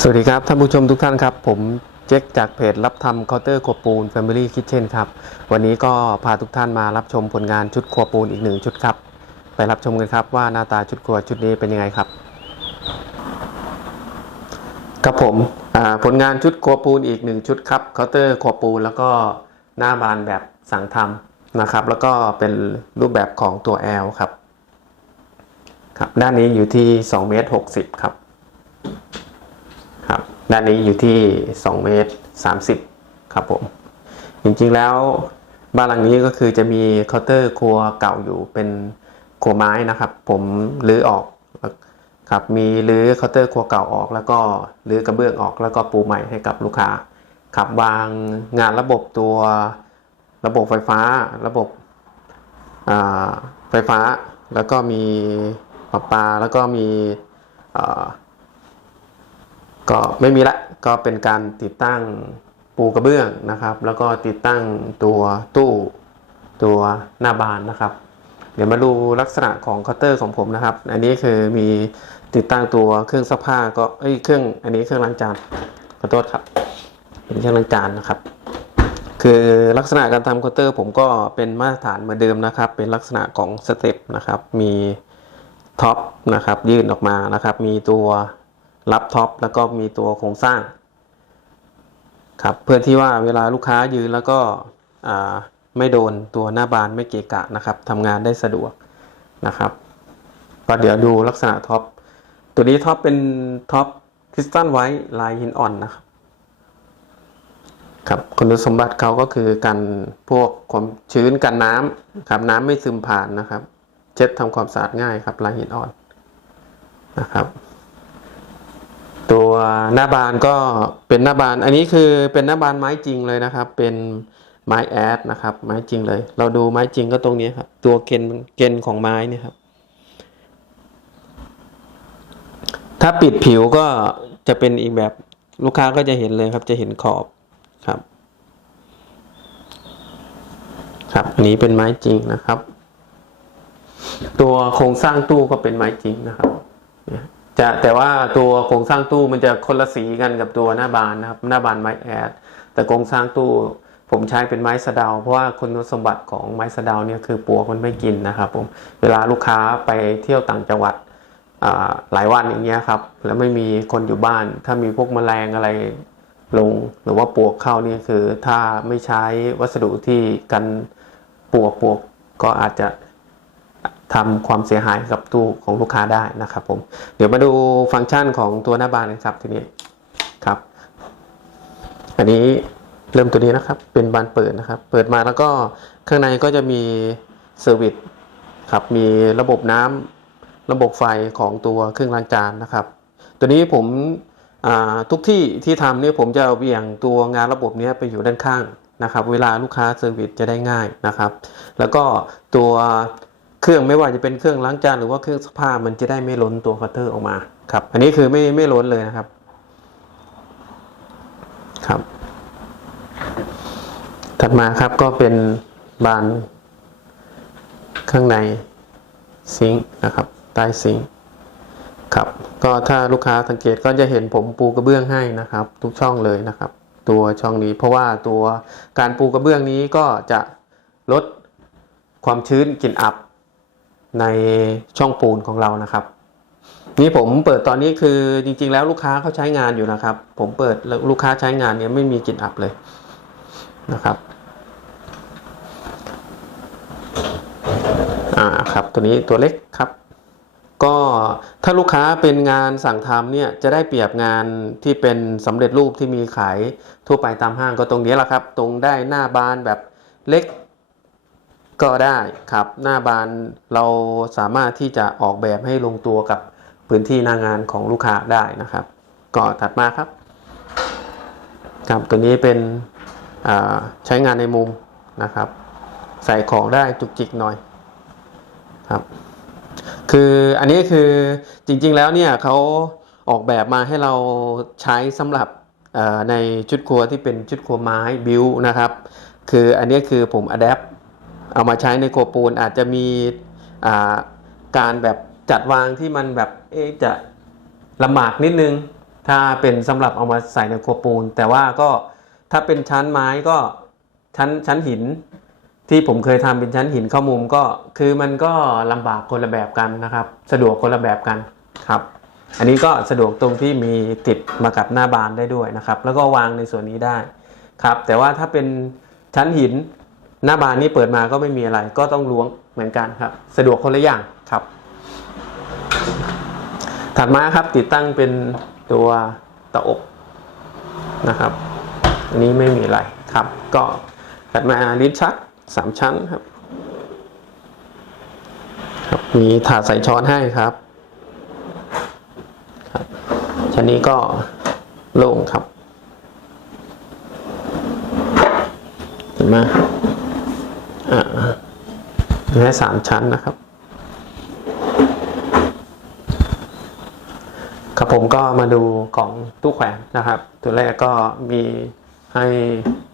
สวัสดีครับท่านผู้ชมทุกท่านครับ ผมเจ๊กจากเพจรับทำเคาน์เตอร์ครัวปูน Family Kitchen ครับ วันนี้ก็พาทุกท่านมารับชมผลงานชุดครัวปูนอีกหนึ่งชุดครับ ไปรับชมกันครับว่าหน้าตาชุดครัวชุดนี้เป็นยังไงครับครับผมผลงานชุดครัวปูนอีกหนึ่งชุดครับเคาน์เตอร์ครัวปูน แล้วก็หน้าบานแบบสั่งทำนะครับ แล้วก็เป็นรูปแบบของตัว L ครับครับด้านนี้อยู่ที่2เมตร60ครับ ครับด้านนี้อยู่ที่2เมตร30ครับผมจริงๆแล้วบ้านหลังนี้ก็คือจะมีเคาน์เตอร์ครัวเก่าอยู่เป็นครัวไม้นะครับ ผมรื้อออกครับมีรื้อเคาน์เตอร์ครัวเก่าออก แล้วก็รื้อกระเบื้องออก แล้วก็ปูใหม่ให้กับลูกค้าครับวางงานระบบตัวระบบไฟฟ้าระบบไฟฟ้า แล้วก็มีประปลาแล้วก็มีอ ก็ไม่มีละก็เป็นการติดตั้งปูกระเบื้องนะครับ แล้วก็ติดตั้งตัวตู้ตัวหน้าบานนะครับ เดี๋ยวมาดูลักษณะของคาน์เตอร์ของผมนะครับ อันนี้คือมีติดตั้งตัวเครื่องซักผ้าก็เอ้ยเครื่องอันนี้เครื่องล้างจานขอโทษครับเป็นเครื่องล้างจานนะครับ คือลักษณะการทำคาน์เตอร์ผมก็เป็นมาตรฐานเหมือนเดิมนะครับ เป็นลักษณะของสเต็ปนะครับมีท็อปนะครับยื่นออกมานะครับ มีตัว รับท็อปแล้วก็มีตัวโครงสร้างครับเพื่อที่ว่าเวลาลูกค้ายืนแล้วก็ไม่โดนตัวหน้าบานไม่เกะกะนะครับทำงานได้สะดวกนะครับ ก็เดี๋ยวดูลักษณะท็อปตัวนี้ท็อปเป็นท็อปคริสตัลไวท์ลายหินอ่อนนะครับครับคุณสมบัติเขาก็คือกันพวกความชื้นกันน้ำครับน้ำไม่ซึมผ่านนะครับ เช็ดทำความสะอาดง่ายครับลายหินอ่อนนะครับ ตัวหน้าบานก็เป็นหน้าบาน อันนี้คือเป็นหน้าบานไม้จริงเลยนะครับ เป็นไม้แอดนะครับ ไม้จริงเลย เราดูไม้จริงก็ตรงนี้ครับ ตัวเกณฑ์เกณฑ์ของไม้นี่ครับ ถ้าปิดผิวก็จะเป็นอีกแบบลูกค้าก็จะเห็นเลยครับ จะเห็นขอบครับ ครับอันนี้เป็นไม้จริงนะครับ ตัวโครงสร้างตู้ก็เป็นไม้จริงนะครับ จะแต่ว่าตัวโครงสร้างตู้มันจะคนละสีกันกับตัวหน้าบานนะครับ หน้าบานไม้แอด แต่โครงสร้างตู้ผมใช้เป็นไม้สะเดา เพราะว่าคุณสมบัติของไม้สะเดาเนี่ยคือปลวมันไม่กินนะครับผมเวลาลูกค้าไปเที่ยวต่างจังหวัดหลายวันอย่างเงี้ยครับ แล้วไม่มีคนอยู่บ้าน ถ้ามีพวกแมลงอะไรลงหรือว่าปวกเข้านี่คือถ้าไม่ใช้วัสดุที่กันปวกปวกก็อาจจะ ทำความเสียหายกับตู้ของลูกค้าได้นะครับผมเดี๋ยวมาดูฟังก์ชันของตัวหน้าบานกันครับทีนี้ครับ อันนี้เริ่มตัวนี้นะครับ เป็นบานเปิดนะครับ เปิดมาแล้วก็ข้างในก็จะมีเซอร์วิสครับมีระบบน้ำระบบไฟของตัวเครื่องล้างจานนะครับ ตัวนี้ผมทุกที่ที่ทำเนี่ยผมจะเหวี่ยงตัวงานระบบนี้ไปอยู่ด้านข้างนะครับ เวลาลูกค้าเซอร์วิสจะได้ง่ายนะครับ แล้วก็ตัว เครื่องไม่ว่าจะเป็นเครื่องล้างจานหรือว่าเครื่องซักผ้ามันจะได้ไม่ล้นตัวคัตเตอร์ออกมาครับ อันนี้คือไม่ไม่ล้นเลยนะครับ ครับ ถัดมาครับก็เป็นบานข้างในซิงค์นะครับใต้ซิงค์ครับ ก็ถ้าลูกค้าสังเกตก็จะเห็นผมปูกระเบื้องให้นะครับ ทุกช่องเลยนะครับ ตัวช่องนี้เพราะว่าตัวการปูกระเบื้องนี้ก็จะลดความชื้นกลิ่นอับ ในช่องปูนของเรานะครับนี่ผมเปิดตอนนี้คือจริง ๆ แล้วลูกค้าเขาใช้งานอยู่นะครับ ผมเปิดลูกค้าใช้งานเนี่ยไม่มีกลิ่นอับเลยนะครับอ่าครับตัวนี้ตัวเล็กครับ ก็ถ้าลูกค้าเป็นงานสั่งทำเนี่ยจะได้เปรียบงานที่เป็นสำเร็จรูปที่มีขายทั่วไปตามห้างก็ตรงนี้แหละครับ ตรงได้หน้าบานแบบเล็ก ก็ได้ครับหน้าบานเราสามารถที่จะออกแบบให้ลงตัวกับพื้นที่หน้างานของลูกค้าได้นะครับ ก็ถัดมาครับ ครับตัวนี้เป็นใช้งานในมุมนะครับ ใส่ของได้จุกจิกหน่อยครับ คืออันนี้คือจริงๆแล้วเนี่ยเขาออกแบบมาให้เราใช้สำหรับในชุดครัวที่เป็นชุดครัวไม้บิวนะครับ คืออันนี้คือผมอัดแอป เอามาใช้ในโครัวปูนอาจจะมีการแบบจัดวางที่มันแบบเอจะลำบากนิดนึง ถ้าเป็นสำหรับเอามาใส่ในครัวปูน แต่ว่าก็ถ้าเป็นชั้นไม้ก็ชั้นชั้นหินที่ผมเคยทำเป็นชั้นหินเข้ามุมก็คือมันก็ลำบากคนละแบบกันนะครับ สะดวกคนละแบบกันครับ อันนี้ก็สะดวกตรงที่มีติดมากับหน้าบานได้ด้วยนะครับ แล้วก็วางในส่วนนี้ได้ครับ แต่ว่าถ้าเป็นชั้นหิน หน้าบานนี้เปิดมาก็ไม่มีอะไร ก็ต้องล้วงเหมือนกันครับ สะดวกคนละอย่างครับ ถัดมาครับติดตั้งเป็นตัวเตาอบนะครับ อันนี้ไม่มีอะไรครับ ก็ถัดมาลิ้นชักสามชั้นครับครับ มีถาดใส่ช้อนให้ครับครับชั้นนี้ก็โล่งครับเห็นไหม อ่ามีให้สามชั้นนะครับ ครับผมก็มาดูของตู้แขวนนะครับ ตัวแรกก็มีให้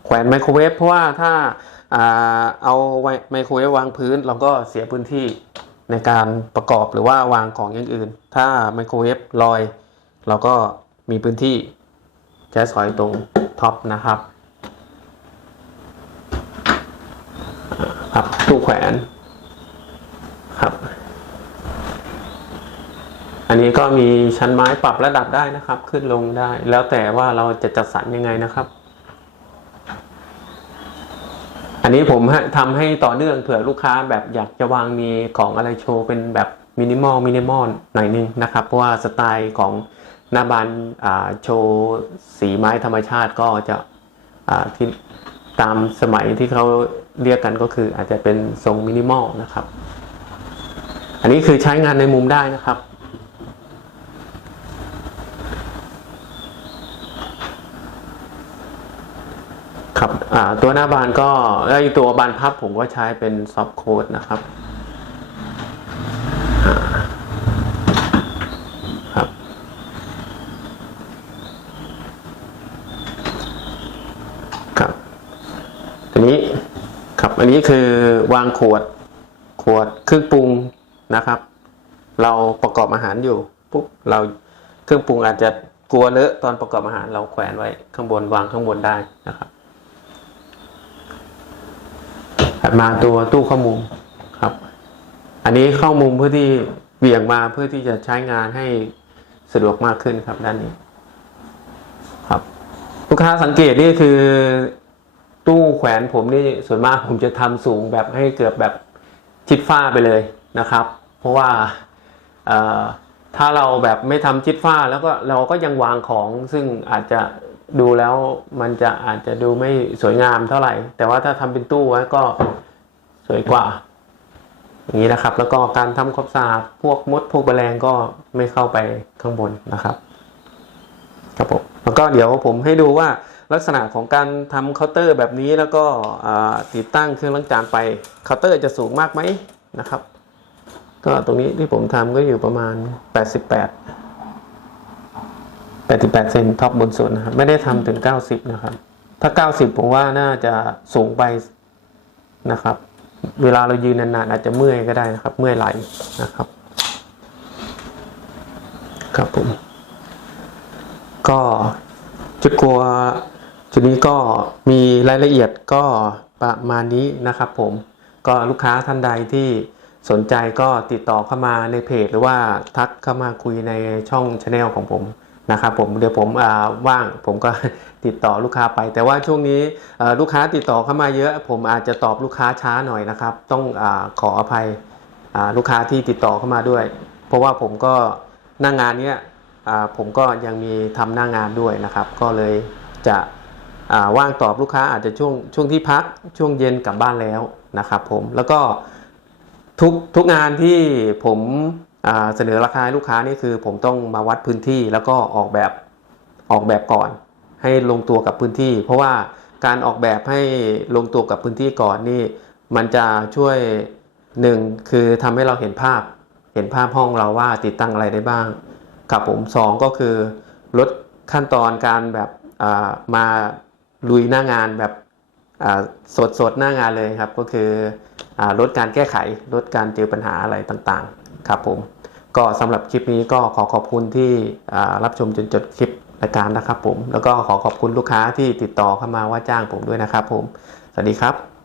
แขวนไมโครเวฟเพราะว่าถ้าเอาไว้ไมโครเวฟวางพื้น เราก็เสียพื้นที่ในการประกอบหรือว่าวางของอย่างอื่น ถ้าไมโครเวฟลอย เราก็มีพื้นที่ใช้สอยตรงท็อปนะครับอ่า ครับตู้แขวนครับ อันนี้ก็มีชั้นไม้ปรับระดับได้นะครับ ขึ้นลงได้ แล้วแต่ว่าเราจะจัดสรรยังไงนะครับ อันนี้ผมทำให้ต่อเนื่องเผื่อลูกค้าแบบอยากจะวางมีของอะไรโชว์เป็นแบบมินิมอลมินิมอลหน่อยนึงนะครับ เพราะว่าสไตล์ของหน้าบานาโชว์สีไม้ธรรมชาติก็จะที่ตามสมัยที่เขา เรียกกันก็คืออาจจะเป็นทรงมินิมอลนะครับ อันนี้คือใช้งานในมุมได้นะครับ ครับตัวหน้าบานก็ไอตัวบานพับผมก็ใช้เป็นซอฟโค้ดนะครับอ่าครับ ครับทีนี้ครับ อันนี้คือวางขวดขวดเครื่องปรุงนะครับ เราประกอบอาหารอยู่ปุ๊บเราเครื่องปรุงอาจจะกลัวเลอะตอนประกอบอาหารเราแขวนไว้ข้างบนวางข้างบนได้นะครับถัดมาตัวตู้ข้อมูลครับ อันนี้เข้ามุมเพื่อที่เบี่ยงมาเพื่อที่จะใช้งานให้สะดวกมากขึ้นครับด้านนี้ ครับ ลูกค้าสังเกตนี่คือ ตู้แขวนผมนี่ส่วนมากผมจะทำสูงแบบให้เกือบแบบชิดฝ้าไปเลยนะครับ เพราะว่าถ้าเราแบบไม่ทำชิดฝ้าแล้วก็เราก็ยังวางของซึ่งอาจจะดูแล้วมันจะอาจจะดูไม่สวยงามเท่าไหร่ แต่ว่าถ้าทำเป็นตู้ไว้ก็สวยกว่า อย่างนี้นะครับ แล้วก็การทำความสะอาดพวกมดพวกแมลงก็ไม่เข้าไปข้างบนนะครับ ครับผมแล้วก็เดี๋ยวผมให้ดูว่า ลักษณะของการทำเคาน์เตอร์แบบนี้แล้วก็ติดตั้งเครื่องล้างจานไปเคาน์เตอร์จะสูงมากไหมนะครับ ก็ตรงนี้ที่ผมทำก็อยู่ประมาณ 88 88เซนท็อปบนสุดนะครับไม่ได้ทำถึง 90 นะครับ ถ้า 90 ผมว่าน่าจะสูงไปนะครับ เวลาเรายืนนานๆอาจจะเมื่อยก็ได้นะครับ เมื่อยไหลนะครับ ครับผมก็จุดกลัว จุดนี้ก็มีรายละเอียดก็ประมาณนี้นะครับผมก็ลูกค้าท่านใดที่สนใจก็ติดต่อเข้ามาในเพจ หรือว่าทักเข้ามาคุยในช่องช anel ของผมนะครับผมเดี๋ยวผมว่างผมก็ติดต่อลูกค้าไป แต่ว่าช่วงนี้ลูกค้าติดต่อเข้ามาเยอะ ผมอาจจะตอบลูกค้าช้าหน่อยนะครับ ต้องอขออภัยลูกค้าที่ติดต่อเข้ามาด้วย เพราะว่าผมก็หน้างานเนี้ยผมก็ยังมีทำหน้างานด้วยนะครับ ก็เลยจะ ว่างตอบลูกค้าอาจจะช่วงช่วงที่พักช่วงเย็นกลับบ้านแล้วนะครับผมแล้วก็ทุกทุกงานที่ผมเสนอราคาให้ลูกค้านี่คือ ผมต้องมาวัดพื้นที่แล้วก็ออกแบบออกแบบก่อน ให้ลงตัวกับพื้นที่ เพราะว่าการออกแบบให้ลงตัวกับพื้นที่ก่อนนี่มันจะช่วยหนึ่งคือทำให้เราเห็นภาพ เห็นภาพห้องเราว่าติดตั้งอะไรได้บ้างครับผมสองก็คือลดขั้นตอนการแบบมา ลุยหน้างานแบบสดสดๆหน้างานเลยครับ ก็คืออลดการแก้ไข ลดการเจอปัญหาอะไรต่างๆ ครับผมก็สำหรับคลิปนี้ก็ขอขอบคุณที่รับชมจนจบคลิปรายการนะครับผม แล้วก็ขอขอบคุณลูกค้าที่ติดต่อเข้ามาว่าจ้างผมด้วยนะครับผม สวัสดีครับ